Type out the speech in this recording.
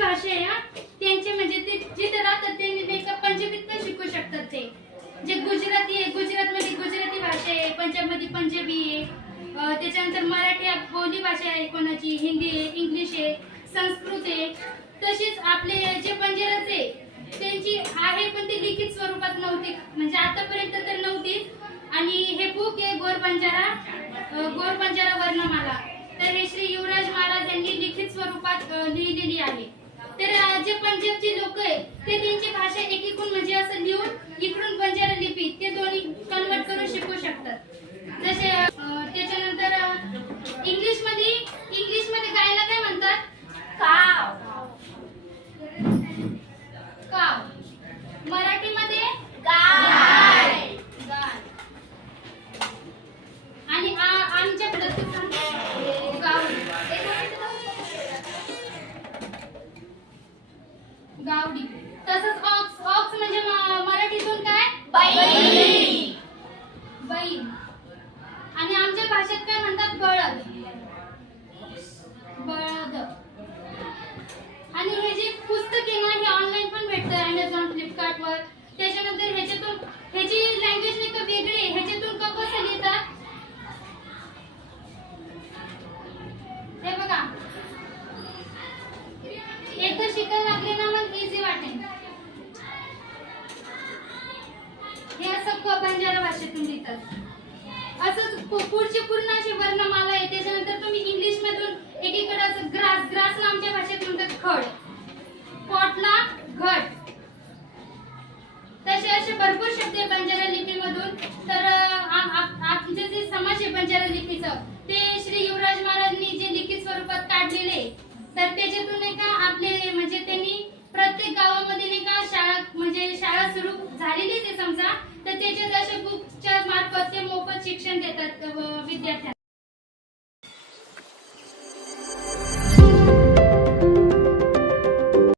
भाषा आहे हा? त्यांचे म्हणजे ते जिथे राहतात त्यांनी नाही का पंजाबीत पण शिकू शकतात ते. जे गुजराती आहे गुजरातमध्ये गुजराती भाषा आहे पंजाबमध्ये पंजाबी आहे. त्याच्यानंतर मराठी बोली भाषा आहे कोणाची? हिंदी आहे इंग्लिश आहे संस्कृत आहे. तशीच आपले जे पंजाराचे त्यांची आहे पण ती लिखित स्वरूपात नव्हती. म्हणजे आतापर्यंत तर नव्हती. आणि हे बुक आहे गोर बंजारा. गोर बंजारा वर्णमाला. तर हे श्री युवराज महाराज यांनी लिखित स्वरूपात लिहिलेली आहे. तर पंजाबची लोक आहेत. गावडी. तसंच ऑक्स. ऑक्स म्हणजे मराठीतून काय? बैल बैल आणि आमच्या भाषेत काय म्हणतात? बळद. बळद. आणि हे जे पुस्तक आहे ना हे ऑनलाईन पण भेटतं अमेझॉन फ्लिपकार्ट वर त्याच्यानंतर ह्याच्यातून ह्याची लँग्वेज नाही का वेगळी आहे ह्याच्यातून का कसं लिहितात? हे बघा. एकदा शिकायला लागले ना मग इझी वाटेल हे असं क बंजारा भाषेतून लिहितात शाळा सुरू झालेली आहे समजा. तर त्याच्या दशकूपच्या मार्फत